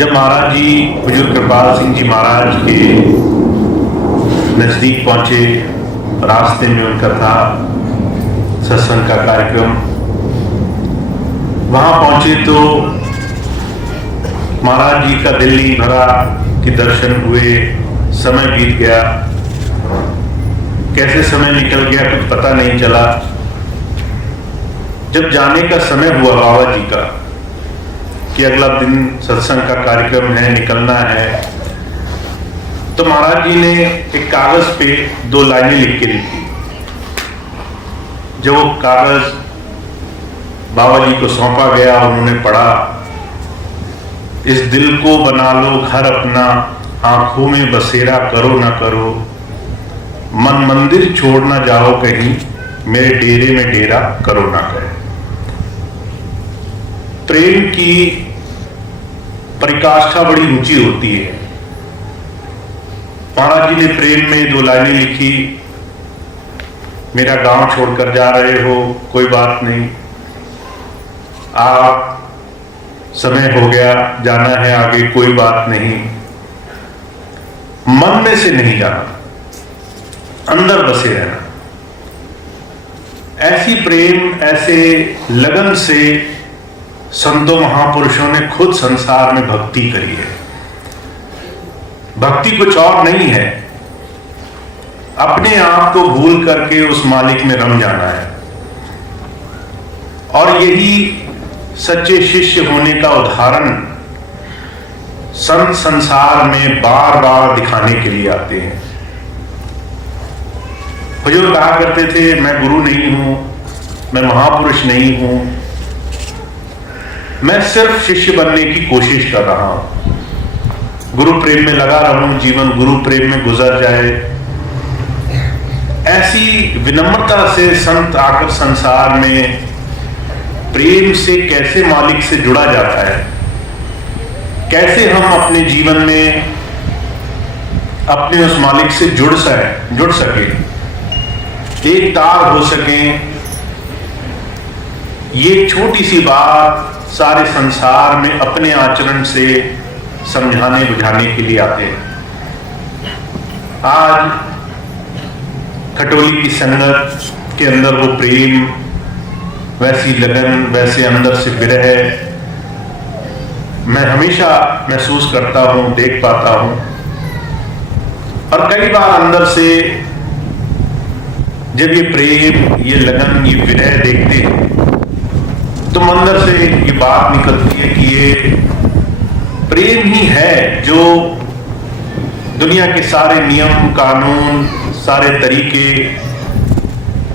जब महाराज जी हुजूर कृपाल सिंह जी महाराज के नजदीक पहुंचे, रास्ते में उनका था सत्संग का कार्यक्रम। वहां पहुंचे तो महाराज जी का दिल नहीं भरा कि दर्शन हुए, समय बीत गया। कैसे समय निकल गया कुछ पता नहीं चला। जब जाने का समय हुआ बाबा जी का कि अगला दिन सत्संग का कार्यक्रम है, निकलना है, तो महाराज जी ने एक कागज पे 2 लाइनें लिख के लिखी। जब वो कागज बाबा जी को सौंपा गया, उन्होंने पढ़ा, इस दिल को बना लो घर अपना, आंखों में बसेरा करो ना करो, मन मंदिर छोड़ ना जाओ कहीं, मेरे डेरे में डेरा करो ना करो। प्रेम की परिकाष्ठा बड़ी ऊंची होती है। महाराज जी ने प्रेम में 2 लाइनें लिखी। मेरा गांव छोड़कर जा रहे हो, कोई बात नहीं, आप समय हो गया, जाना है आगे, कोई बात नहीं। मन में से नहीं जाना, अंदर बसे रहना। ऐसी प्रेम, ऐसे लगन से संतों महापुरुषों ने खुद संसार में भक्ति करी है। भक्ति कुछ और नहीं है, अपने आप को भूल करके उस मालिक में रम जाना है। और यही सच्चे शिष्य होने का उदाहरण संत संसार में बार बार दिखाने के लिए आते हैं। हुजूर कहा करते थे, मैं गुरु नहीं हूं, मैं महापुरुष नहीं हूं, मैं सिर्फ शिष्य बनने की कोशिश कर रहा हूं, गुरु प्रेम में लगा रहूं, जीवन गुरु प्रेम में गुजर जाए। ऐसी विनम्रता से संत आकर संसार में प्रेम से कैसे मालिक से जुड़ा जाता है, कैसे हम अपने जीवन में अपने उस मालिक से जुड़ सके, एक तार हो सके। ये छोटी सी बात सारे संसार में अपने आचरण से समझाने बुझाने के लिए आते हैं। आज खटोली की संगत के अंदर वो प्रेम, वैसी लगन, वैसे अंदर से विरह मैं हमेशा महसूस करता हूं, देख पाता हूं। और कई बार अंदर से जब ये प्रेम, ये लगन, ये विरह देखते हैं तो अंदर से ये बात निकलती है कि ये प्रेम ही है जो दुनिया के सारे नियम कानून, सारे तरीके,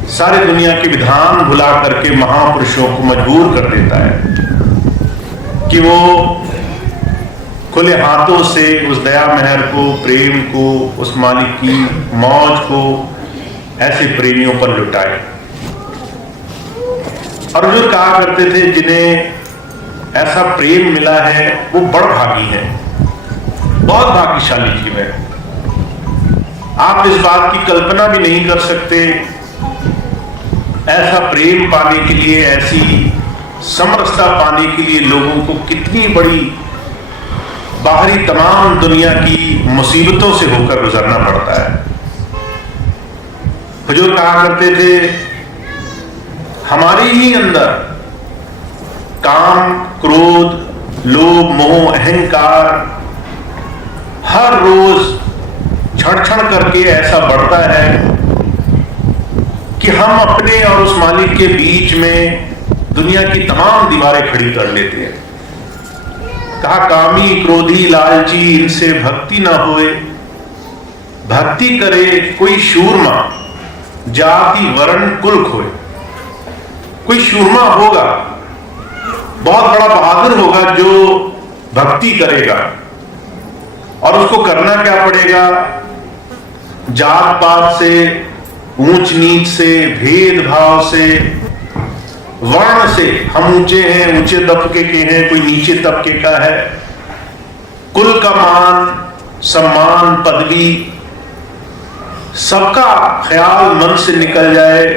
सारे दुनिया के विधान भुला करके महापुरुषों को मजबूर कर देता है कि वो खुले हाथों से उस दया मेहर को, प्रेम को, उस मालिक की मौज को ऐसे प्रेमियों पर लुटाए। और जो कहा करते थे, जिन्हें ऐसा प्रेम मिला है वो बड़ भागी है, बहुत भाग्यशाली जीव है। आप इस बात की कल्पना भी नहीं कर सकते, ऐसा प्रेम पाने के लिए, ऐसी समरसता पाने के लिए लोगों को कितनी बड़ी बाहरी तमाम दुनिया की मुसीबतों से होकर गुजरना पड़ता है। हुजूर कहा करते थे, हमारे ही अंदर काम, क्रोध, लोभ, मोह, अहंकार हर रोज क्षण क्षण करके ऐसा बढ़ता है कि हम अपने और उस मालिक के बीच में दुनिया की तमाम दीवारें खड़ी कर लेते हैं। कहा, कामी, क्रोधी, लालची, इनसे भक्ति ना होए, भक्ति करे कोई शूरमा, जाति वर्ण कुल खोए। कोई शूरमा होगा, बहुत बड़ा बहादुर होगा जो भक्ति करेगा, और उसको करना क्या पड़ेगा? जात पात से, ऊंच नीच से, भेदभाव से, वर्ण से, हम ऊंचे हैं, ऊंचे तबके के हैं, कोई नीचे तबके का है, कुल का मान, सम्मान, पदवी, सबका ख्याल मन से निकल जाए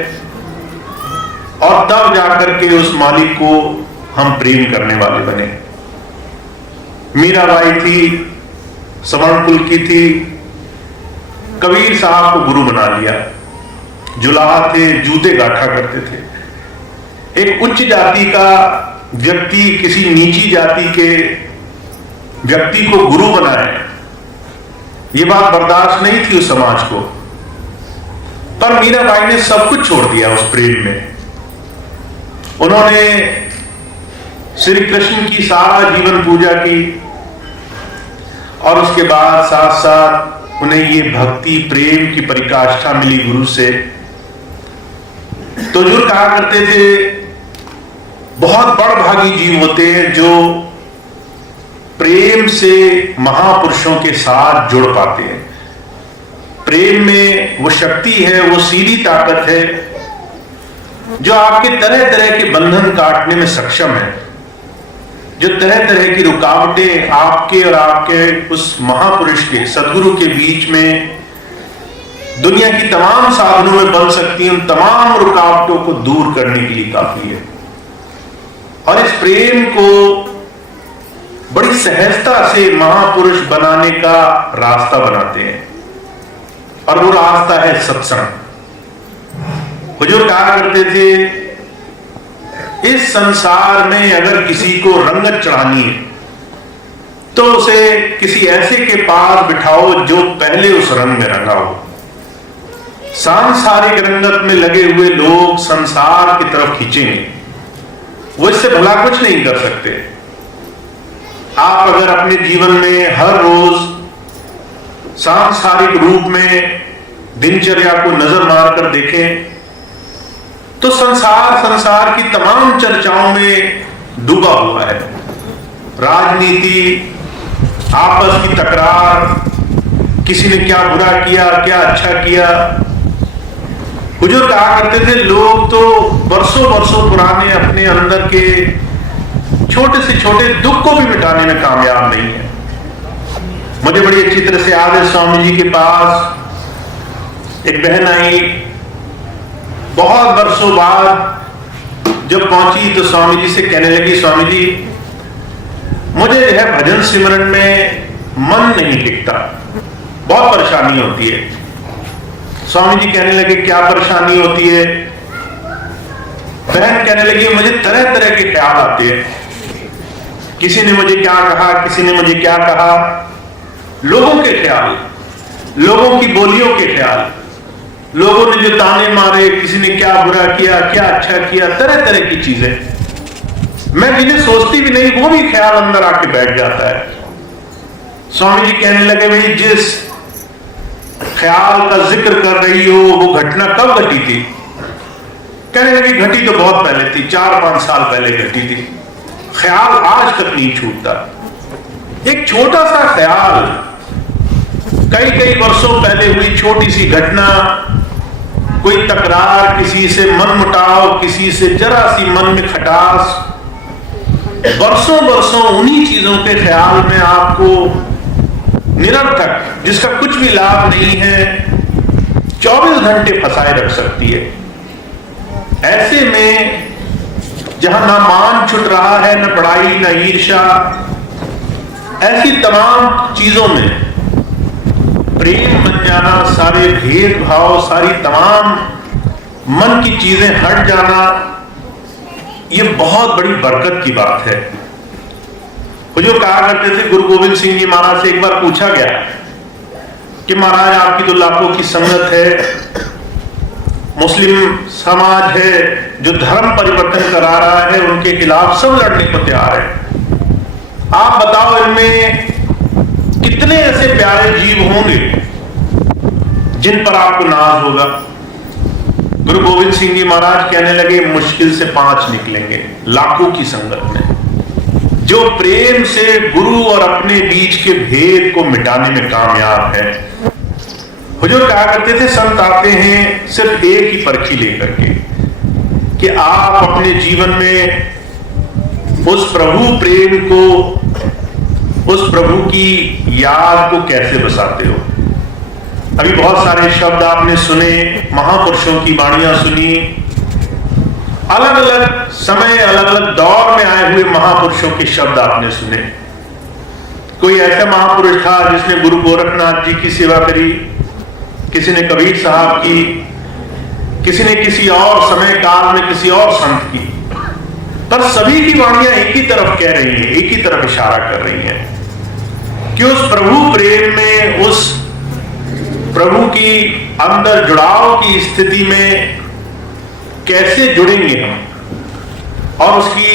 और तब जाकर के उस मालिक को हम प्रेम करने वाले बने। मीराबाई थी, सवर्ण कुल की थी, कबीर साहब को गुरु बना लिया। जुलाहा थे, जूते गाठा करते थे। एक उच्च जाति का व्यक्ति किसी नीची जाति के व्यक्ति को गुरु बनाए, ये बात बर्दाश्त नहीं थी उस समाज को। पर मीराबाई ने सब कुछ छोड़ दिया उस प्रेम में। उन्होंने श्री कृष्ण की सारा जीवन पूजा की और उसके बाद साथ साथ उन्हें ये भक्ति प्रेम की परिकाष्ठा मिली गुरु से। तो जो कहा करते थे, बहुत बड़भागी जीव होते हैं जो प्रेम से महापुरुषों के साथ जुड़ पाते हैं। प्रेम में वो शक्ति है, वो सीधी ताकत है जो आपके तरह तरह के बंधन काटने में सक्षम है, जो तरह तरह की रुकावटें आपके और आपके उस महापुरुष के, सदगुरु के बीच में दुनिया की तमाम साधनों में बन सकती हैं, उन तमाम रुकावटों को दूर करने के लिए काफी है। और इस प्रेम को बड़ी सहजता से महापुरुष बनाने का रास्ता बनाते हैं, और वो रास्ता है सत्संग। हुजूर कहा करते थे, इस संसार में अगर किसी को रंगत चढ़ानी है तो उसे किसी ऐसे के पास बिठाओ जो पहले उस रंग में रंगा हो। सांसारिक रंगत में लगे हुए लोग संसार की तरफ खींचेंगे, वो इससे भला कुछ नहीं कर सकते। आप अगर अपने जीवन में हर रोज सांसारिक रूप में दिनचर्या को नजर मारकर देखें तो संसार की तमाम चर्चाओं में डूबा हुआ है। राजनीति, आपस की तकरार, किसी ने क्या बुरा किया, क्या अच्छा किया। हुजूर कहा करते थे, लोग तो बरसों बरसों पुराने अपने अंदर के छोटे से छोटे दुख को भी मिटाने में कामयाब नहीं है। मुझे बड़ी अच्छी तरह से याद है, स्वामी जी के पास एक बहन आई, बहुत बरसों बाद जब पहुंची तो स्वामी जी से कहने लगी, स्वामी जी मुझे जो है भजन सिमरन में मन नहीं टिकता, बहुत परेशानी होती है। स्वामी जी कहने लगे, क्या परेशानी होती है? बहन कहने लगी, मुझे तरह तरह के ख्याल आते हैं, किसी ने मुझे क्या कहा, किसी ने मुझे क्या कहा, लोगों के ख्याल, लोगों की बोलियों के ख्याल, लोगों ने जो ताने मारे, किसी ने क्या बुरा किया, क्या अच्छा किया, तरह तरह की चीजें मैं जिन्हें सोचती भी नहीं, वो भी ख्याल अंदर आके बैठ जाता है। स्वामी जी कहने लगे, भाई जिस ख्याल का जिक्र कर रही हो वो घटना कब घटी थी? कहने लगी, घटी तो बहुत पहले थी, 4-5 साल पहले घटी थी। ख्याल आज तक नहीं छूटता। एक छोटा सा ख्याल, कई कई वर्षों पहले हुई छोटी सी घटना, कोई तकरार, किसी से मनमुटाव, किसी से जरा सी मन में खटास, बरसों बरसों उन्हीं चीजों के ख्याल में आपको निरर्थक, जिसका कुछ भी लाभ नहीं है, 24 घंटे फंसाए रख सकती है। ऐसे में जहां ना मान छुट रहा है, न पढ़ाई, न ईर्ष्या, ऐसी तमाम चीजों में प्रेम बन जाना, सारे भेदभाव, सारी तमाम मन की चीजें हट जाना, ये बहुत बड़ी बरकत की बात है। हुजूर कहा करते थे, गुरु गोविंद सिंह जी महाराज से एक बार पूछा गया कि महाराज आपकी तो लाखों की संगत है, मुस्लिम समाज है जो धर्म परिवर्तन करा रहा है, उनके खिलाफ सब लड़ने को तैयार है, आप बताओ इनमें कितने ऐसे प्यारे जीव होंगे जिन पर आपको नाज होगा? गुरु गोविंद सिंह जी महाराज कहने लगे, मुश्किल से 5 निकलेंगे लाखों की संगत में, जो प्रेम से गुरु और अपने बीच के भेद को मिटाने में कामयाब है। हुजूर कहा करते थे, संत आते हैं सिर्फ एक ही परखी लेकर के कि आप अपने जीवन में उस प्रभु प्रेम को, उस प्रभु की याद को कैसे बसाते हो। अभी बहुत सारे शब्द आपने सुने, महापुरुषों की वाणियां सुनी, अलग अलग समय, अलग अलग दौर में आए हुए महापुरुषों के शब्द आपने सुने। कोई ऐसा महापुरुष था जिसने गुरु गोरखनाथ जी की सेवा करी, किसी ने कबीर साहब की, किसी ने किसी और समय काल में किसी और संत की, पर सभी की वाणियां एक ही तरफ कह रही हैं, एक ही तरफ इशारा कर रही हैं कि उस प्रभु प्रेम में, उस प्रभु की अंदर जुड़ाव की स्थिति में कैसे जुड़ेंगे हम। और उसकी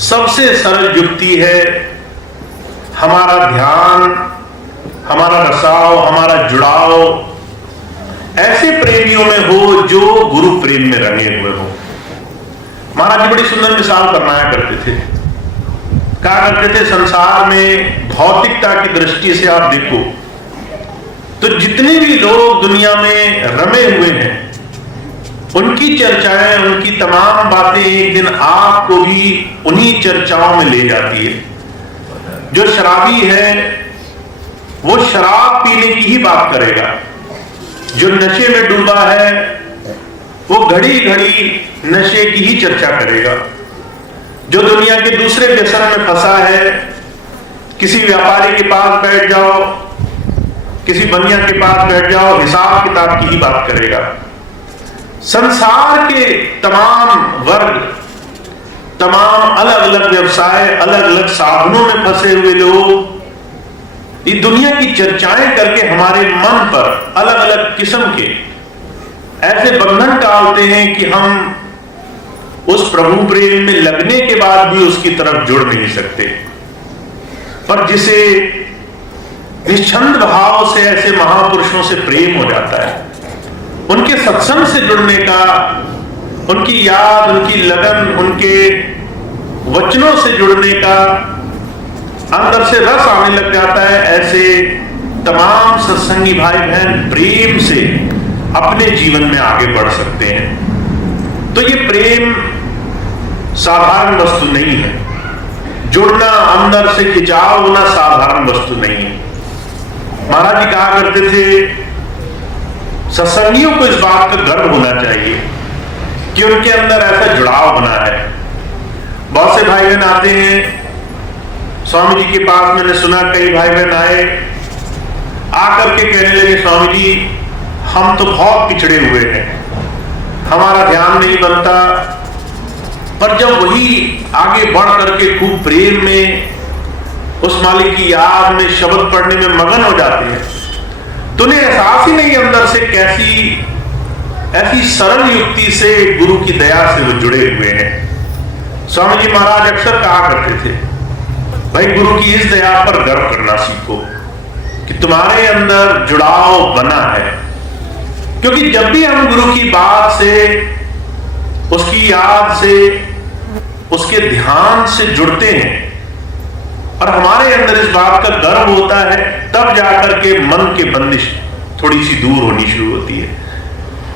सबसे सरल युक्ति है हमारा ध्यान, हमारा रसाव, हमारा जुड़ाव ऐसे प्रेमियों में हो जो गुरु प्रेम में रंगे हुए हो। महाराज जी बड़ी सुंदर मिसाल फरमाया करते थे, कहा करते थे संसार में भौतिकता की दृष्टि से आप देखो तो जितने भी लोग दुनिया में रमे हुए हैं उनकी चर्चाएं, उनकी तमाम बातें एक दिन आपको भी उन्हीं चर्चाओं में ले जाती है। जो शराबी है वो शराब पीने की ही बात करेगा, जो नशे में डूबा है वो घड़ी घड़ी नशे की ही चर्चा करेगा, जो दुनिया के दूसरे व्यसन में फंसा है किसी व्यापारी के पास बैठ जाओ, किसी बनिया के पास बैठ जाओ, हिसाब किताब की ही बात करेगा। संसार के तमाम वर्ग, तमाम अलग अलग व्यवसाय, अलग अलग साधनों में फंसे हुए लोग ये दुनिया की चर्चाएं करके हमारे मन पर अलग अलग किस्म के ऐसे बंधन डालते हैं कि हम उस प्रभु प्रेम में लगने के बाद भी उसकी तरफ जुड़ नहीं सकते। पर जिसे निश्चंद भाव से ऐसे महापुरुषों से प्रेम हो जाता है, उनके सत्संग से जुड़ने का, उनकी याद, उनकी लगन, उनके वचनों से जुड़ने का अंदर से रस आने लग जाता है। ऐसे तमाम सत्संगी भाई बहन प्रेम से अपने जीवन में आगे बढ़ सकते हैं। तो ये प्रेम साधारण वस्तु नहीं है, जुड़ना, अंदर से खिंचाव होना साधारण वस्तु नहीं है। महाराज जी कहा करते थे सत्संगियों को इस बात का गर्व होना चाहिए कि उनके अंदर ऐसा जुड़ाव बना है। बहुत से भाई बहन आते हैं स्वामी जी के पास, मैंने सुना कई भाई बहन आए, आकर के कहने लगे स्वामी जी हम तो बहुत पिछड़े हुए हैं, हमारा ध्यान नहीं बनता। पर जब वही आगे बढ़ करके खूब प्रेम में उस मालिक की याद में शब्द पढ़ने में मगन हो जाते हैं तो उन्हें एहसास ही नहीं अंदर से कैसी ऐसी सरल युक्ति से गुरु की दया से वो जुड़े हुए हैं। स्वामी जी महाराज अक्सर कहा करते थे भाई गुरु की इस दया पर गर्व करना सीखो कि तुम्हारे अंदर जुड़ाव बना है। क्योंकि जब भी हम गुरु की बात से, उसकी याद से, उसके ध्यान से जुड़ते हैं और हमारे अंदर इस बात का गर्व होता है, तब जाकर के मन की बंदिश थोड़ी सी दूर होनी शुरू होती है।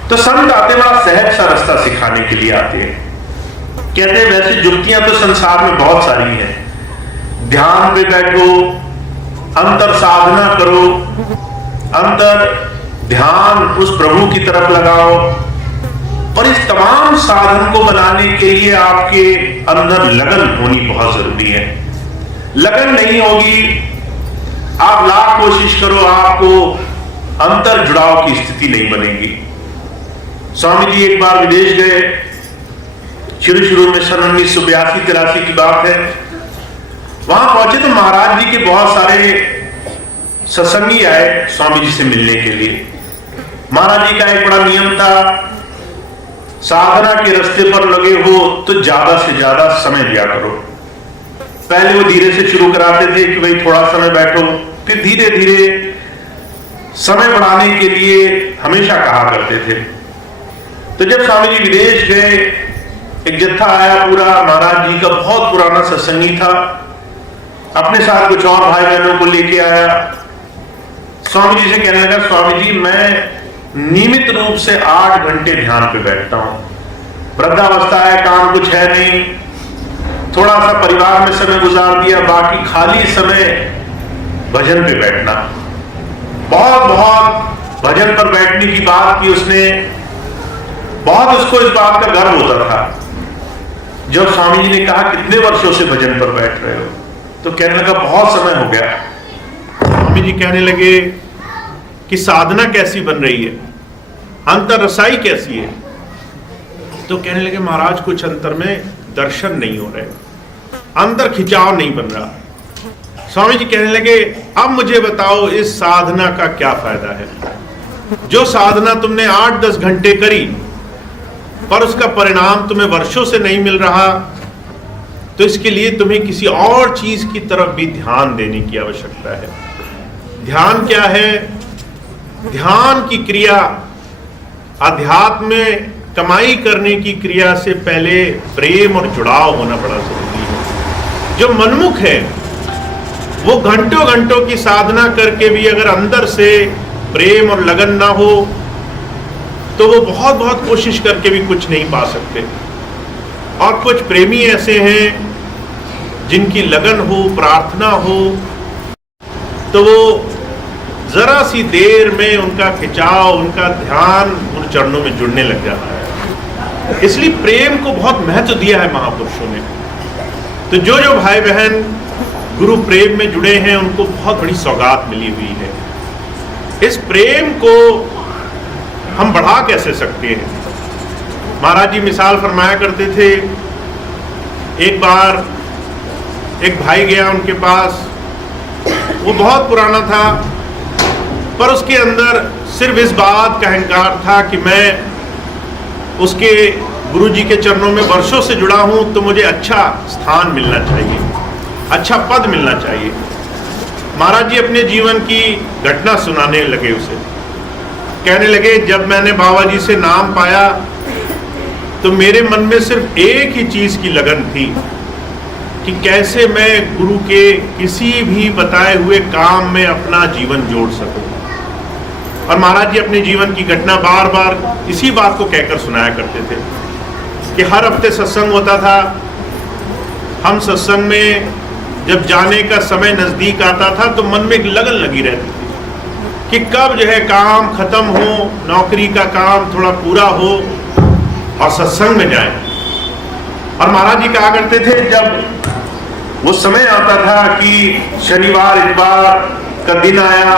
तो संत आते बड़ा सहज सा रास्ता सिखाने के लिए आते हैं। कहते हैं वैसे युक्तियां तो संसार में बहुत सारी हैं, ध्यान पे बैठो, अंतर साधना करो, अंतर ध्यान उस प्रभु की तरफ लगाओ। और इस तमाम साधन को बनाने के लिए आपके अंदर लगन होनी बहुत जरूरी है। लगन नहीं होगी, आप लाख कोशिश करो, आपको अंतर जुड़ाव की स्थिति नहीं बनेगी। स्वामी जी एक बार विदेश गए, शुरू में सन 1982-83 की बात है। वहां पहुंचे तो महाराज जी के बहुत सारे सत्संगी आए स्वामी जी से मिलने के लिए। महाराज जी का एक बड़ा नियम था, साधना के रास्ते पर लगे हो तो ज्यादा से ज्यादा समय दिया करो। पहले वो धीरे से शुरू कराते थे कि भाई थोड़ा समय बैठो, फिर धीरे धीरे समय बढ़ाने के लिए हमेशा कहा करते थे। तो जब स्वामी जी विदेश गए, एक जत्था आया पूरा, महाराज जी का बहुत पुराना सत्संगी था, अपने साथ कुछ और भाई बहनों को लेके आया। स्वामी जी से कहने लगा स्वामी जी मैं नियमित रूप से 8 घंटे ध्यान पे बैठता हूं, वृद्धावस्था है, काम कुछ है नहीं, थोड़ा सा परिवार में समय गुजार दिया, बाकी खाली समय भजन पे बैठना। बहुत भजन पर बैठने की बात की उसने, बहुत उसको इस बात का गर्व होता था। जब स्वामी जी ने कहा कितने वर्षों से भजन पर बैठ रहे हो, तो कहने लगा बहुत समय हो गया। स्वामी जी कहने लगे कि साधना कैसी बन रही है, अंतर रसाई कैसी है? तो कहने लगे महाराज कुछ अंतर में दर्शन नहीं हो रहे, अंदर खिंचाव नहीं बन रहा। स्वामी जी कहने लगे अब मुझे बताओ इस साधना का क्या फायदा है? जो साधना तुमने 8-10 घंटे करी पर उसका परिणाम तुम्हें वर्षों से नहीं मिल रहा, तो इसके लिए तुम्हें किसी और चीज की तरफ भी ध्यान देने की आवश्यकता है। ध्यान क्या है? ध्यान की क्रिया, अध्यात्म में कमाई करने की क्रिया से पहले प्रेम और जुड़ाव होना बड़ा जरूरी है। जो मनमुख है वो घंटों घंटों की साधना करके भी अगर अंदर से प्रेम और लगन ना हो तो वो बहुत बहुत कोशिश करके भी कुछ नहीं पा सकते। और कुछ प्रेमी ऐसे हैं जिनकी लगन हो, प्रार्थना हो, तो वो जरा सी देर में उनका खिंचाव, उनका ध्यान उन चरणों में जुड़ने लग जाता है। इसलिए प्रेम को बहुत महत्व दिया है महापुरुषों ने। तो जो जो भाई बहन गुरु प्रेम में जुड़े हैं उनको बहुत बड़ी सौगात मिली हुई है। इस प्रेम को हम बढ़ा कैसे सकते हैं? महाराज जी मिसाल फरमाया करते थे, एक बार एक भाई गया उनके पास, वो बहुत पुराना था पर उसके अंदर सिर्फ इस बात का अहंकार था कि मैं उसके गुरु जी के चरणों में वर्षों से जुड़ा हूं तो मुझे अच्छा स्थान मिलना चाहिए, अच्छा पद मिलना चाहिए। महाराज जी अपने जीवन की घटना सुनाने लगे उसे। कहने लगे जब मैंने बाबा जी से नाम पाया तो मेरे मन में सिर्फ एक ही चीज की लगन थी कि कैसे मैं गुरु के किसी भी बताए हुए काम में अपना जीवन जोड़ सकूं। और महाराज जी अपने जीवन की घटना बार बार इसी बात को कहकर सुनाया करते थे कि हर हफ्ते सत्संग होता था। हम सत्संग में जब जाने का समय नजदीक आता था तो मन में एक लगन लगी रहती थी कि कब जो है काम खत्म हो, नौकरी का काम थोड़ा पूरा हो और सत्संग में जाए। और महाराज जी कहा करते थे जब वो समय आता था कि शनिवार इतवार का दिन आया,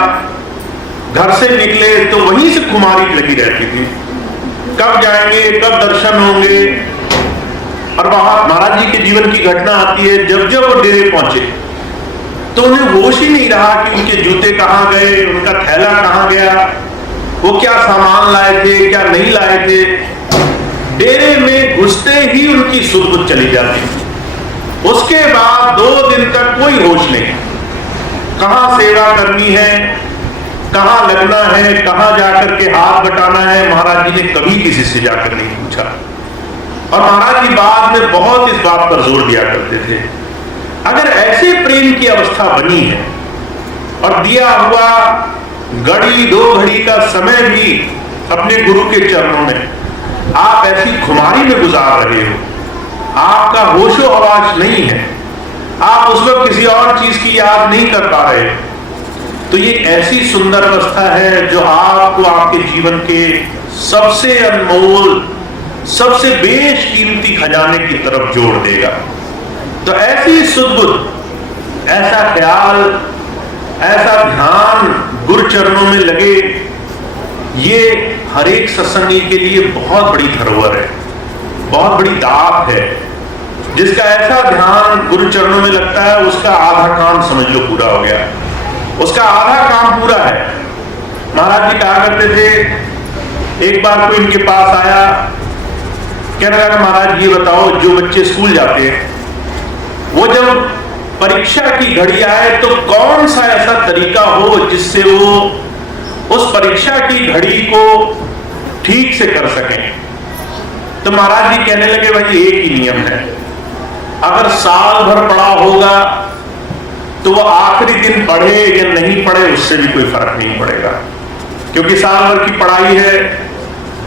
घर से निकले तो वहीं से खुमारी लगी रहती थी, कब जाएंगे, कब दर्शन होंगे। और वहां महाराज जी के जीवन की घटना आती है, जब जब वो डेरे पहुंचे तो उन्हें होश ही नहीं रहा कि उनके जूते कहाँ गए, उनका थैला कहाँ गया, वो क्या सामान लाए थे, क्या नहीं लाए थे। डेरे में घुसते ही उनकी सुध चली जाती। उसके बाद 2 दिन तक कोई होश नहीं, कहां सेवा करनी है, कहां लगना है, कहां जाकर के हाथ बटाना है, महाराज जी ने कभी किसी से जाकर नहीं पूछा। और महाराज जी बाद में बहुत इस बात पर जोर दिया करते थे, अगर ऐसे प्रेम की अवस्था बनी है और दिया हुआ घड़ी 2 घड़ी का समय भी अपने गुरु के चरणों में आप ऐसी खुमारी में गुजार रहे हो, आपका होशो हवास नहीं है, आप उस वक्त किसी और चीज की याद नहीं कर पा रहे, तो ये ऐसी सुंदर अवस्था है जो आपको आपके जीवन के सबसे अनमोल, सबसे बेशकीमती खजाने की तरफ जोड़ देगा। तो ऐसी सुध, ऐसा ख्याल, ऐसा ध्यान गुरु चरणों में लगे, ये हर एक सत्संगी के लिए बहुत बड़ी धरोहर है, बहुत बड़ी दात है। जिसका ऐसा ध्यान गुरु चरणों में लगता है उसका आधा काम समझ लो पूरा हो गया, उसका आधा काम पूरा है। महाराज जी कहा करते थे, एक बार कोई इनके पास आया, कहने लगा महाराज ये बताओ जो बच्चे स्कूल जाते हैं वो जब परीक्षा की घड़ी आए तो कौन सा ऐसा तरीका हो जिससे वो उस परीक्षा की घड़ी को ठीक से कर सकें। तो महाराज जी कहने लगे भाई एक ही नियम है, अगर साल भर पढ़ा होगा तो वो आखिरी दिन पढ़े या नहीं पढ़े उससे भी कोई फर्क नहीं पड़ेगा, क्योंकि साल भर की पढ़ाई है,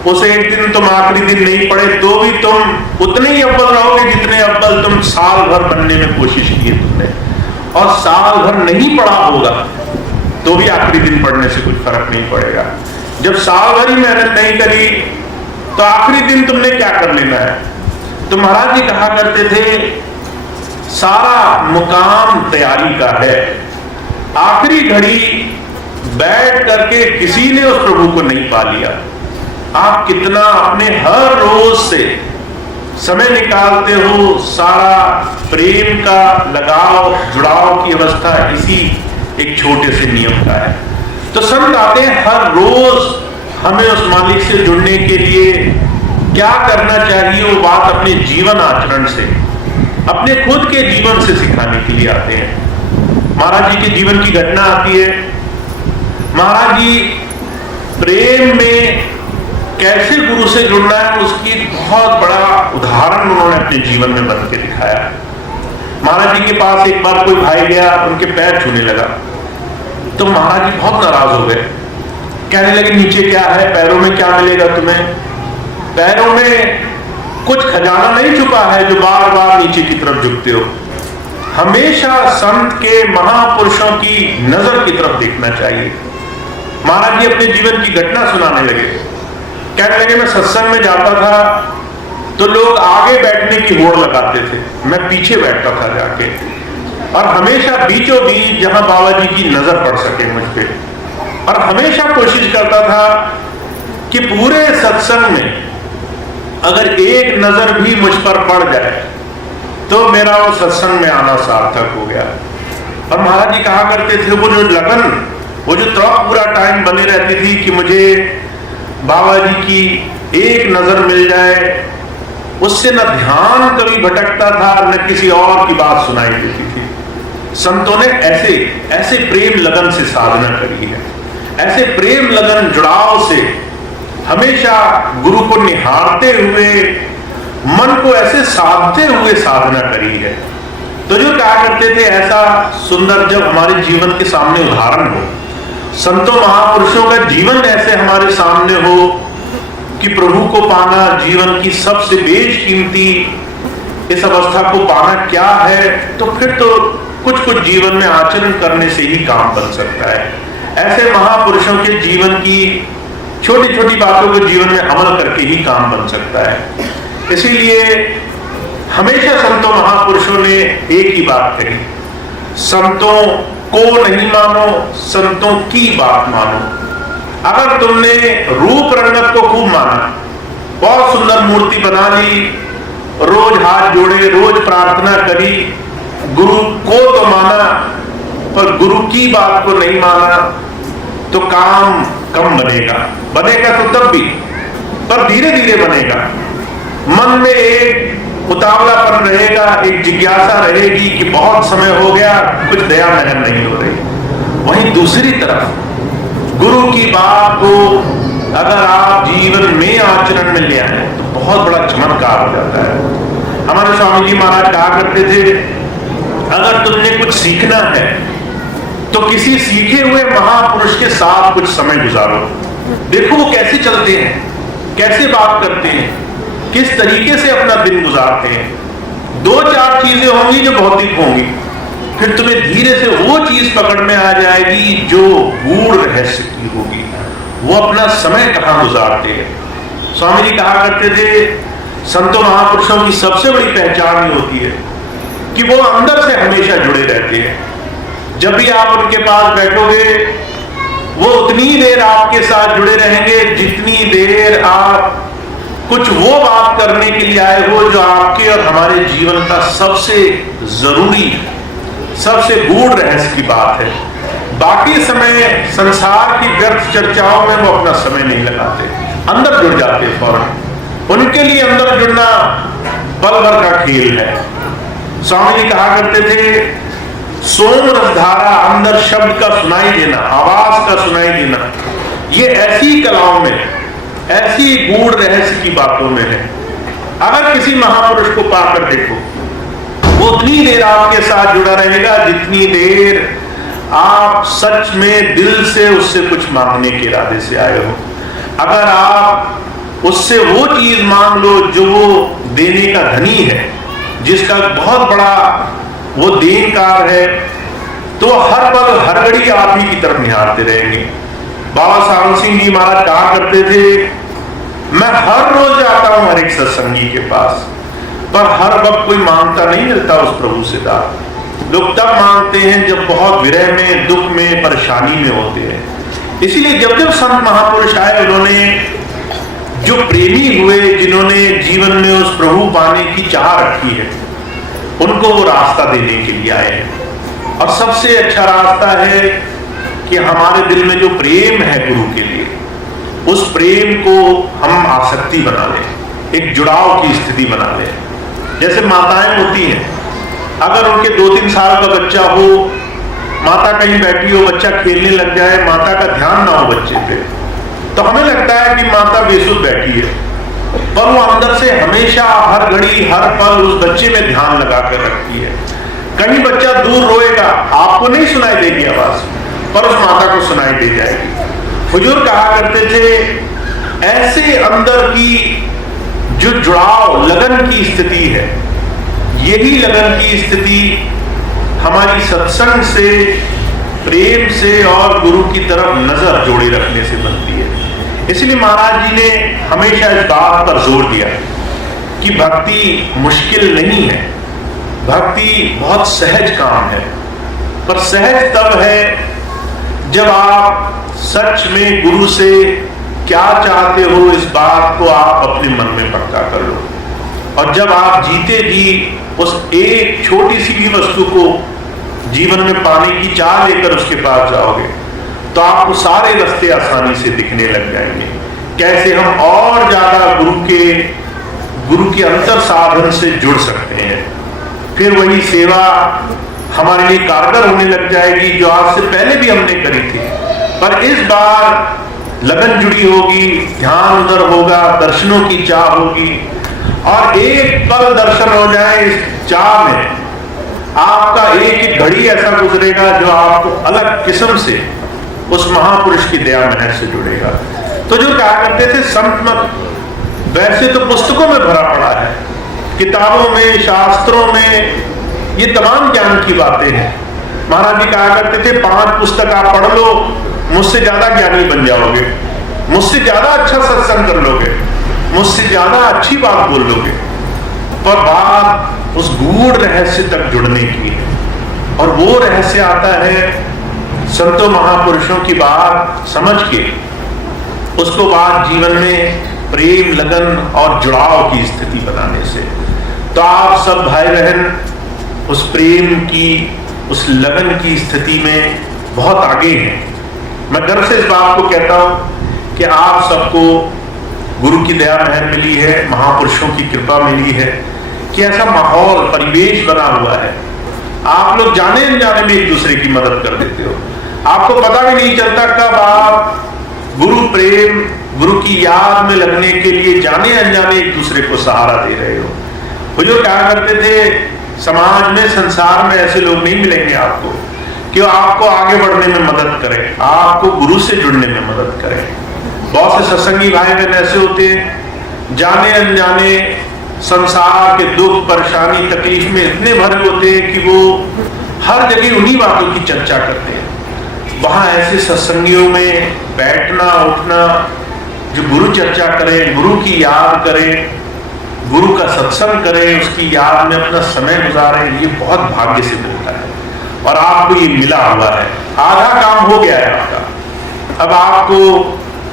उसे एक दिन तुम आखिरी दिन नहीं पढ़े तो भी तुम उतने ही अव्वल रहोगे जितने अव्वल तुम साल भर बनने में कोशिश की है तुमने। और साल भर नहीं पढ़ा होगा तो भी आखिरी दिन पढ़ने से कुछ फर्क नहीं पड़ेगा। जब साल भर ही मेहनत नहीं करी तो आखिरी दिन तुमने क्या कर लेना है। तो महाराज जी कहा करते थे, सारा मुकाम तैयारी का है। आखिरी घड़ी बैठ करके किसी ने उस प्रभु को नहीं पा लिया। आप कितना अपने हर रोज से समय निकालते हो, सारा प्रेम का लगाव जुड़ाव की अवस्था इसी एक छोटे से नियम का है। तो संत आते हैं हर रोज हमें उस मालिक से जुड़ने के लिए क्या करना चाहिए, वो बात अपने जीवन आचरण से, अपने खुद के जीवन से सिखाने के लिए आते हैं। महाराज जी के जीवन की घटना आती है। महाराज जी प्रेम में कैसे गुरु से जुड़ना है उसकी बहुत बड़ा उदाहरण उन्होंने अपने जीवन में बन के दिखाया। महाराज जी के पास एक बार कोई भाई गया, उनके पैर छूने लगा, तो महाराज जी बहुत नाराज हो गए। कहने लगे नीचे क्या है, पैरों में क्या मिलेगा तुम्हें? पैरों में कुछ खजाना नहीं छुपा है जो बार बार नीचे की तरफ झुकते हो। हमेशा संत के महापुरुषों की नजर की तरफ देखना चाहिए। महाराज जी अपने जीवन की घटना सुनाने लगे। कहने लगे मैं सत्संग में जाता था तो लोग आगे बैठने की होड़ लगाते थे, मैं पीछे बैठता था जाके, और हमेशा बीचों बीच जहां बाबा जी की नजर पड़ सके मुझ पे, और हमेशा कोशिश करता था कि पूरे सत्संग में अगर एक नजर भी मुझ पर पड़ जाए तो मेरा वो सत्संग में आना सार्थक हो गया। और महाराज जी कहा करते थे वो जो लगन, वो जो तड़प पूरा टाइम बनी रहती थी कि मुझे बाबा जी की एक नजर मिल जाए, उससे न ध्यान कभी भटकता था न किसी और की बात सुनाई देती थी। संतों ने ऐसे ऐसे प्रेम लगन से साधना करी है, ऐसे प्रेम लगन जुड़ाव से हमेशा गुरु को निहारते हुए मन को ऐसे साधते हुए साधना करी है। तो जो कहा करते थे ऐसा सुंदर जब हमारे जीवन के सामने उदाहरण हो, संतों महापुरुषों का जीवन ऐसे हमारे सामने हो कि प्रभु को पाना जीवन की सबसे बेशकीमती इस अवस्था को पाना क्या है, तो फिर तो कुछ कुछ जीवन में आचरण करने से ही काम बन सकता है। ऐसे महापुरुषों के जीवन की छोटी छोटी बातों को जीवन में अमल करके ही काम बन सकता है। इसीलिए हमेशा संतों महापुरुषों ने एक ही बात कही, संतों को नहीं मानो, संतों की बात मानो। अगर तुमने रूप रंगत को खूब माना, बहुत सुंदर मूर्ति बना ली, रोज हाथ जोड़े, रोज प्रार्थना करी, गुरु को तो माना पर गुरु की बात को नहीं माना, तो काम कम बनेगा। बनेगा तो तब भी, पर धीरे धीरे बनेगा। मन में एक उतावलापन रहेगा, एक जिज्ञासा रहेगी कि बहुत समय हो गया, कुछ दया नहर नहीं हो रही। वहीं दूसरी तरफ गुरु की बात को अगर आप जीवन में आचरण में ले आए तो बहुत बड़ा चमत्कार हो जाता है। हमारे स्वामी जी महाराज कहा करते थे, अगर तुमने कुछ सीखना है तो किसी सीखे हुए महापुरुष के साथ कुछ समय गुजारो। देखो वो कैसे चलते हैं, कैसे बात करते हैं, किस तरीके से अपना दिन गुजारते हैं। दो चार चीजें होंगी जो भौतिक होंगी, फिर तुम्हें धीरे से वो चीज पकड़ में आ जाएगी जो गूढ़ रहस्य की होगी। वो अपना समय कहां गुजारते हैं। स्वामी जी कहा करते थे, संतों महापुरुषों की सबसे बड़ी पहचान ये होती है कि वो अंदर से हमेशा जुड़े रहते हैं। जब भी आप उनके पास बैठोगे वो उतनी देर आपके साथ जुड़े रहेंगे जितनी देर आप कुछ वो बात करने के लिए आए हो जो आपके और हमारे जीवन का सबसे जरूरी, सबसे गूढ़ रहस्य की बात है। बाकी समय संसार की व्यर्थ चर्चाओं में वो अपना समय नहीं लगाते, अंदर जुड़ जाते फौरन। उनके लिए अंदर जुड़ना पल भर का खेल है। स्वामी जी कहा करते थे, सोम रसधारा, अंदर शब्द का सुनाई देना, आवाज का सुनाई देना, ये ऐसी कलाओं में, ऐसी गूढ़ रहस्य की बातों में है। अगर किसी महापुरुष को पाकर देखो, वो उतनी देर आपके साथ जुड़ा रहेगा जितनी देर आप सच में दिल से उससे कुछ मांगने के इरादे से आए हो। अगर आप उससे वो चीज मांग लो जो वो देने का धनी है, जिसका बहुत बड़ा वो देनकार है, तो हर पल हर घड़ी आप ही की तरफ निहारते रहेंगे। बाबा सावन सिंह जी महाराज कहा करते थे, मैं हर रोज जाता हूं हर एक सत्संगी के पास, पर हर वक्त कोई मांगता नहीं मिलता उस प्रभु से दान। लोग तब मांगते हैं जब बहुत विरह में, दुख में, परेशानी में होते हैं। इसीलिए जब जब संत महापुरुष आए, उन्होंने जो प्रेमी हुए, जिन्होंने जीवन में उस प्रभु पाने की चाह रखी है, उनको वो रास्ता देने के लिए आए हैं। और सबसे अच्छा रास्ता है कि हमारे दिल में जो प्रेम है गुरु के लिए, उस प्रेम को हम आसक्ति बना लें, एक जुड़ाव की स्थिति बना लें। जैसे माताएं होती हैं, अगर उनके 2-3 साल का बच्चा हो, माता कहीं बैठी हो, बच्चा खेलने लग जाए, माता का ध्यान ना हो बच्चे पे, तो हमें लगता है कि माता बेसुध बैठी है, पर वो अंदर से हमेशा हर घड़ी हर पल उस बच्चे में ध्यान लगा कर रखती है। कहीं बच्चा दूर रोएगा, आपको नहीं सुनाई देगी आवाज, पर उस माता को सुनाई दे जाएगी। हुजूर कहा करते थे, ऐसे अंदर की जो जुड़ाव, लगन की स्थिति है, यही लगन की स्थिति हमारी सत्संग से, प्रेम से और गुरु की तरफ नजर जोड़े रखने से बनती है। इसलिए महाराज जी ने हमेशा इस बात पर जोर दिया कि भक्ति मुश्किल नहीं है, भक्ति बहुत सहज काम है। पर सहज तब है जब आप सच में गुरु से क्या चाहते हो, इस बात को आप अपने मन में पक्का कर लो। और जब आप जीते जी उस एक छोटी सी भी वस्तु को जीवन में पाने की चाह लेकर उसके पास जाओगे, तो आपको सारे रास्ते आसानी से दिखने लग जाएंगे। कैसे हम और ज्यादा गुरु के अंतर साधन से जुड़ सकते हैं। फिर वही सेवा हमारे लिए कारगर होने लग जाएगी जो आज से पहले भी हमने करी थी, पर इस बार लगन जुड़ी होगी, ध्यान उधर होगा, दर्शनों की चाह होगी। और एक पल दर्शन हो जाए इस चाह में, आपका एक घड़ी ऐसा गुजरेगा जो आपको अलग किस्म से उस महापुरुष की दया मेहर से जुड़ेगा। तो जो कहा करते थे संत मत, वैसे तो पुस्तकों में भरा पड़ा है, किताबों में, शास्त्रों में ये तमाम ज्ञान की बातें हैं। महाराज जी कहा करते थे, 5 पुस्तक आप पढ़ लो, मुझसे ज्यादा ज्ञानी बन जाओगे, मुझसे ज्यादा अच्छा सत्संग कर लोगे, मुझसे ज्यादा अच्छी बात बोल लोगे। पर बात उस गूढ़ रहस्य तक जुड़ने की है, और वो रहस्य आता है संतों महापुरुषों की बात समझ के, उसको बाद जीवन में प्रेम, लगन और जुड़ाव की स्थिति बनाने से। तो आप सब भाई बहन उस प्रेम की, उस लगन की स्थिति में बहुत आगे हैं। मैं गर्व से इस बात को कहता हूं कि आप सबको गुरु की दया मेहर मिली है, महापुरुषों की कृपा मिली है कि ऐसा माहौल, परिवेश बना हुआ है। आप लोग जाने अनजाने में एक दूसरे की मदद कर देते हो, आपको पता भी नहीं चलता कब आप गुरु प्रेम, गुरु की याद में लगने के लिए जाने अनजाने एक दूसरे को सहारा दे रहे हो। हुजूर कहा करते थे, समाज में, संसार में ऐसे लोग नहीं मिलेंगे आपको कि आपको आगे बढ़ने में मदद करें, आपको गुरु से जुड़ने में मदद करें। बहुत से सत्संगी भाई बहन ऐसे होते हैं, जाने अनजाने संसार के दुख, परेशानी, तकलीफ में इतने भरे होते हैं कि वो हर जगह उन्हीं बातों की चर्चा करते हैं। वहां ऐसे सत्संगियों में बैठना, उठना, जो गुरु चर्चा करें, गुरु की याद करें, गुरु का सत्संग करें, उसकी याद में अपना समय गुजारें, ये बहुत भाग्य से मिलता है। और आपको ये मिला हुआ है, आधा काम हो गया है आपका। अब आपको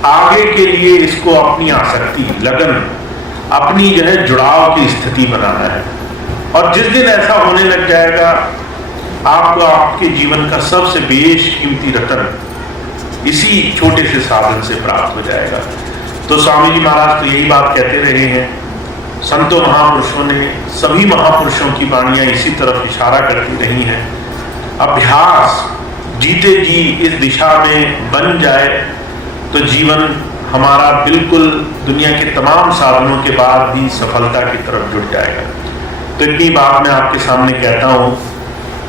आगे के लिए इसको अपनी आसक्ति, लगन, अपनी जो है जुड़ाव की स्थिति बनाना है। और जिस दिन ऐसा होने लग जाएगा, आपको आपके जीवन का सबसे बेशकीमती रतन इसी छोटे से साधन से प्राप्त हो जाएगा। तो स्वामी जी महाराज तो यही बात कहते रहे हैं, संतों महापुरुषों ने, सभी महापुरुषों की वाणियां इसी तरफ इशारा करती रही हैं। अभ्यास जीते जी इस दिशा में बन जाए तो जीवन हमारा बिल्कुल दुनिया के तमाम साधनों के बाद भी सफलता की तरफ जुड़ जाएगा। तो इतनी बात मैं आपके सामने कहता हूँ।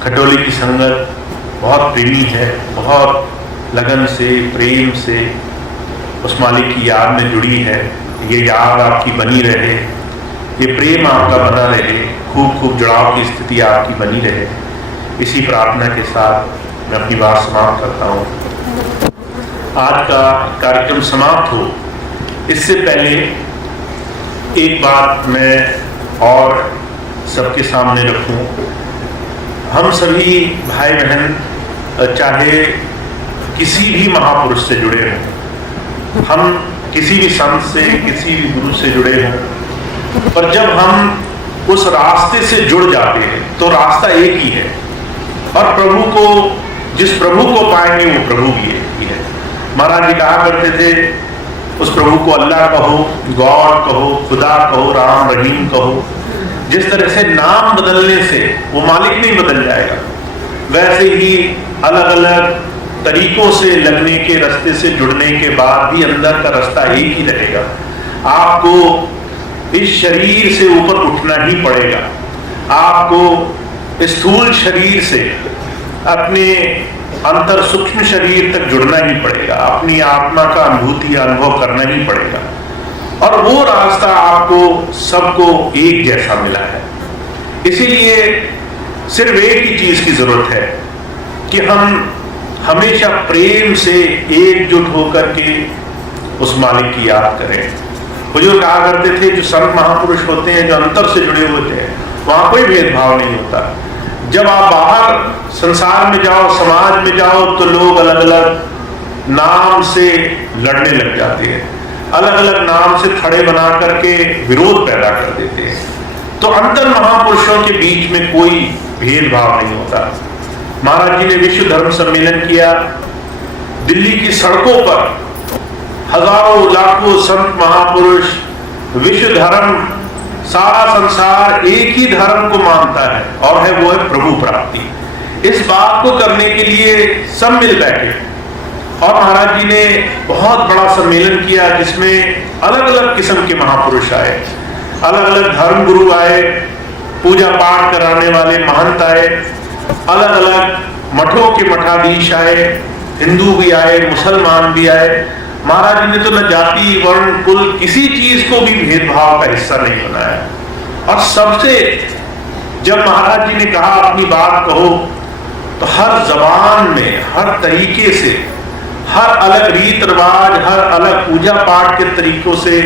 खटोली की संगत बहुत प्रेमी है, बहुत लगन से, प्रेम से उस मालिक की याद में जुड़ी है। ये याद आपकी बनी रहे, ये प्रेम आपका बना रहे, खूब खूब जुड़ाव की स्थिति आपकी बनी रहे। इसी प्रार्थना के साथ मैं अपनी बात समाप्त करता हूँ। आज का कार्यक्रम समाप्त हो इससे पहले एक बात मैं और सबके सामने रखूं। हम सभी भाई बहन चाहे किसी भी महापुरुष से जुड़े हों, हम किसी भी संत से, किसी भी गुरु से जुड़े हों, पर जब हम उस रास्ते से जुड़ जाते हैं तो रास्ता एक ही है, और प्रभु को, जिस प्रभु को पाएंगे वो प्रभु भी एक ही है। महाराज जी कहा करते थे, उस प्रभु को अल्लाह कहो, गॉड कहो, खुदा कहो, राम रहीम कहो। जिस तरह से नाम बदलने से वो मालिक नहीं बदल जाएगा, वैसे ही अलग अलग तरीकों से लगने के रास्ते से जुड़ने के बाद भी अंदर का रास्ता एक ही रहेगा। आपको इस शरीर से ऊपर उठना ही पड़ेगा, आपको स्थूल शरीर से अपने अंतर सूक्ष्म शरीर तक जुड़ना ही पड़ेगा, अपनी आत्मा का अनुभूति अनुभव करना ही पड़ेगा। और वो रास्ता आपको सबको एक जैसा मिला है। इसीलिए सिर्फ एक ही चीज की जरूरत है कि हम हमेशा प्रेम से एकजुट होकर के उस मालिक की याद करें। हुजूर कहा करते थे, जो संत महापुरुष होते हैं, जो अंतर से जुड़े होते हैं, वहां कोई भेदभाव नहीं होता। जब आप बाहर संसार में जाओ, समाज में जाओ, तो लोग अलग अलग नाम से लड़ने लग जाते हैं, अलग अलग नाम से खड़े बना करके विरोध पैदा कर देते हैं। तो अंतर महापुरुषों के बीच में कोई भेदभाव नहीं होता। महाराज जी ने विश्व धर्म सम्मेलन किया, दिल्ली की सड़कों पर हजारों लाखों संत महापुरुष, विश्व धर्म, सारा संसार एक ही धर्म को मानता है, और है वो है प्रभु प्राप्ति। इस बात को करने के लिए सब मिल बैठे, और महाराज जी ने बहुत बड़ा सम्मेलन किया जिसमें अलग अलग किस्म के महापुरुष आए, अलग अलग धर्म गुरु आए, पूजा पाठ कराने वाले महंत आए, अलग अलग मठों के मठाधीश आए, हिंदू भी आए, मुसलमान भी आए। महाराज जी ने तो न जाति, वर्ण, कुल, किसी चीज को भी भेदभाव का हिस्सा नहीं बनाया। और सबसे जब महाराज जी ने कहा अपनी बात कहो, तो हर जबान में, हर तरीके से, हर अलग रीत रिवाज, हर अलग पूजा पाठ के तरीकों से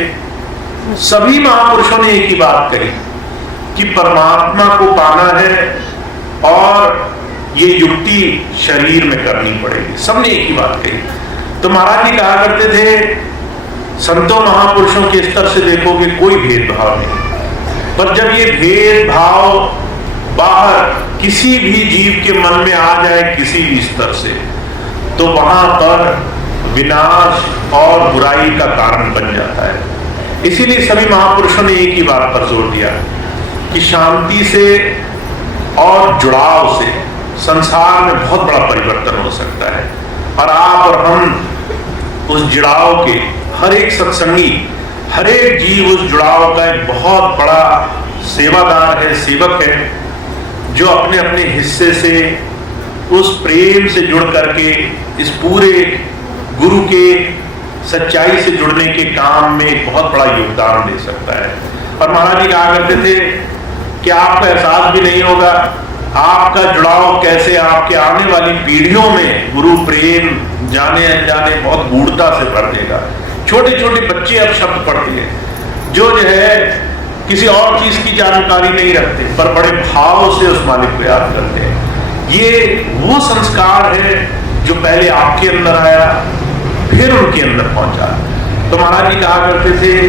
सभी महापुरुषों ने एक ही बात कही कि परमात्मा को पाना है, और ये युक्ति शरीर में करनी पड़ेगी। सबने एक ही बात कही। तो महाराज जी कहा करते थे, संतों महापुरुषों के स्तर से देखोगे कोई भेदभाव नहीं, पर जब ये भेदभाव बाहर किसी भी जीव के मन में आ जाए, किसी भी स्तर से, तो वहां पर विनाश और बुराई का कारण बन जाता है। इसीलिए सभी महापुरुषों ने एक ही बात पर जोर दिया कि शांति से और जुड़ाव से संसार में बहुत बड़ा परिवर्तन हो सकता है। और आप और हम उस जुड़ाव के, हर एक सत्संगी, हर एक जीव उस जुड़ाव का एक बहुत बड़ा सेवादार है, सेवक है, जो अपने अपने हिस्से से उस प्रेम से जुड़ करके इस पूरे गुरु के सच्चाई से जुड़ने के काम में एक बहुत बड़ा योगदान दे सकता है। और महाराज जी कहा करते थे कि आपका एहसास भी नहीं होगा आपका जुड़ाव कैसे आपके आने वाली पीढ़ियों में गुरु प्रेम जाने अनजाने बहुत गूढ़ता से भर देगा। छोटे छोटे बच्चे अब शब्द पढ़ते हैं जो है किसी और चीज की जानकारी नहीं रखते, पर बड़े भाव से उस मालिक को याद करते हैं। ये वो संस्कार है जो पहले आपके अंदर आया, फिर उनके अंदर पहुंचा। तो महाराज जी कहा करते थे,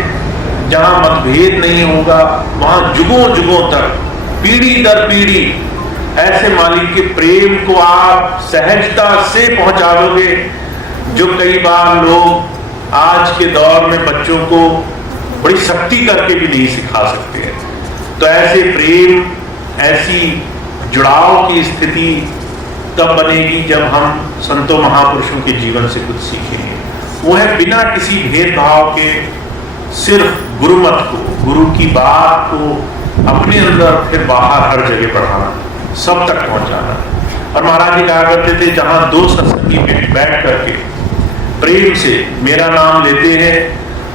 जहां मतभेद नहीं होगा वहां जुगों जुगों तक, पीढ़ी दर पीढ़ी ऐसे मालिक के प्रेम को आप सहजता से पहुंचा दोगे, जो कई बार लोग आज के दौर में बच्चों को बड़ी सख्ती करके भी नहीं सिखा सकते हैं। तो ऐसे प्रेम, ऐसी जुड़ाव की स्थिति तब बनेगी जब हम संतों महापुरुषों के जीवन से कुछ सीखेंगे। वो है बिना किसी भेदभाव के सिर्फ गुरुमत को, गुरु की बात को अपने अंदर फिर बाहर हर जगह बढ़ाना, सब तक पहुंचाना। और महाराज जी कहा करते थे, जहां दो सत्संगी बैठ करके प्रेम से मेरा नाम लेते हैं,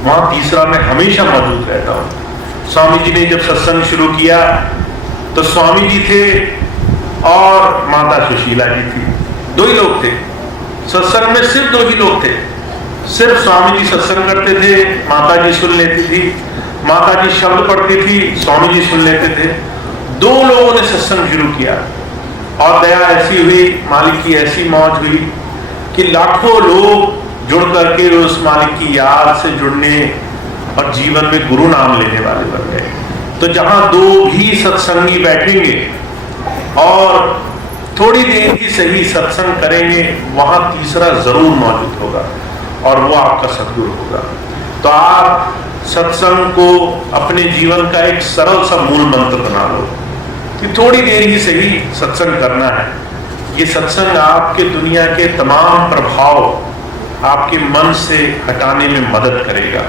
वहां तीसरा मैं हमेशा मौजूद रहता हूं। स्वामी जी ने जब सत्संग शुरू किया तो स्वामी जी थे और माता सुशीला जी थी, दो ही लोग थे सत्संग में, सिर्फ दो ही लोग थे। सिर्फ स्वामी जी सत्संग करते थे, माता जी सुन लेती थी, माता जी शब्द पढ़ती थी, स्वामी जी सुन लेते थे। 2 लोगों ने सत्संग शुरू किया और दया ऐसी हुई, मालिक की ऐसी मौज हुई कि लाखों लोग जुड़ करके उस मालिक की याद से जुड़ने और जीवन में गुरु नाम लेने वाले बन गए। तो जहां 2 भी सत्संगी बैठेंगे और थोड़ी देर ही सही सत्संग करेंगे, वहां तीसरा जरूर मौजूद होगा और वो आपका सद्गुरु होगा। तो आप सत्संग को अपने जीवन का एक सरल सा मूल मंत्र बना लो कि थोड़ी देर ही सही सत्संग करना है। ये सत्संग आपके दुनिया के तमाम प्रभाव आपके मन से हटाने में मदद करेगा।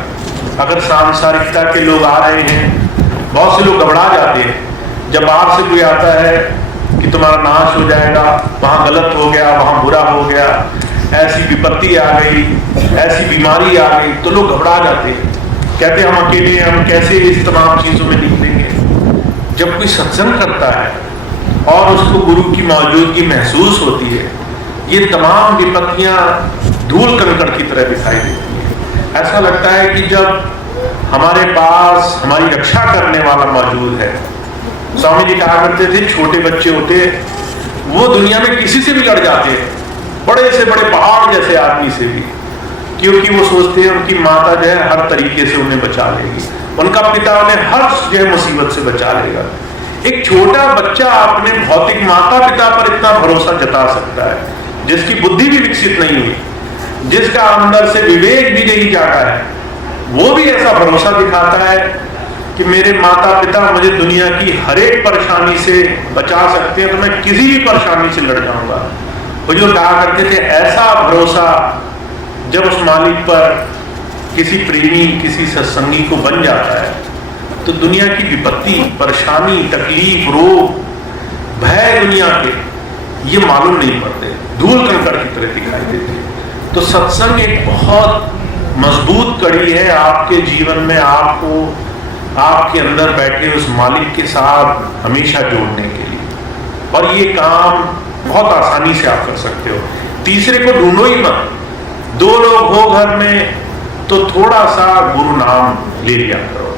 अगर सांसारिकता के लोग आ रहे हैं, बहुत से लोग घबरा जाते हैं जब आपसे कोई आता है कि तुम्हारा नाश हो जाएगा, वहां गलत हो गया, वहां बुरा हो गया, ऐसी विपत्ति आ गई, ऐसी बीमारी आ गई, तो लोग घबरा जाते हैं, कहते हम अकेले, हम कैसे इस तमाम चीजों में निकलेंगे। जब कोई सत्संग करता है और उसको गुरु की मौजूदगी महसूस होती है, ये तमाम विपत्तियां धूल कंकड़ की तरह दिखाई देती है। ऐसा लगता है कि जब हमारे पास हमारी रक्षा करने वाला मौजूद है। स्वामी जी कहा करते थे, छोटे बच्चे होते वो दुनिया में किसी से भी लड़ जाते हैं, बड़े से बड़े पहाड़ जैसे आदमी से भी, क्योंकि वो सोचते हैं उनकी माता जो है हर तरीके से उन्हें बचा लेगी, उनका पिता उन्हें हर जो है मुसीबत से बचा लेगा। एक छोटा बच्चा अपने भौतिक माता पिता पर इतना भरोसा जता सकता है, जिसकी बुद्धि भी विकसित नहीं हुई, जिसका अंदर से विवेक भी नहीं जागा है, वो भी ऐसा भरोसा दिखाता है कि मेरे माता पिता मुझे दुनिया की हर एक परेशानी से बचा सकते हैं, तो मैं किसी भी परेशानी से लड़ जाऊंगा। वो जो कहा करते थे, ऐसा भरोसा जब उस मालिक पर किसी प्रेमी, किसी सत्संगी को बन जाता है, तो दुनिया की विपत्ति, परेशानी, तकलीफ, रोग, भय दुनिया के ये मालूम नहीं पड़ते, धूल कंकड़ की तरह दिखाई देते। तो सत्संग एक बहुत मजबूत कड़ी है आपके जीवन में, आपको आपके अंदर बैठे उस मालिक के साथ हमेशा जोड़ने के लिए, और ये काम बहुत आसानी से आप कर सकते हो। तीसरे को ढूंढो ही मत। 2 लोग हो घर में तो थोड़ा सा गुरु नाम ले लिया करो,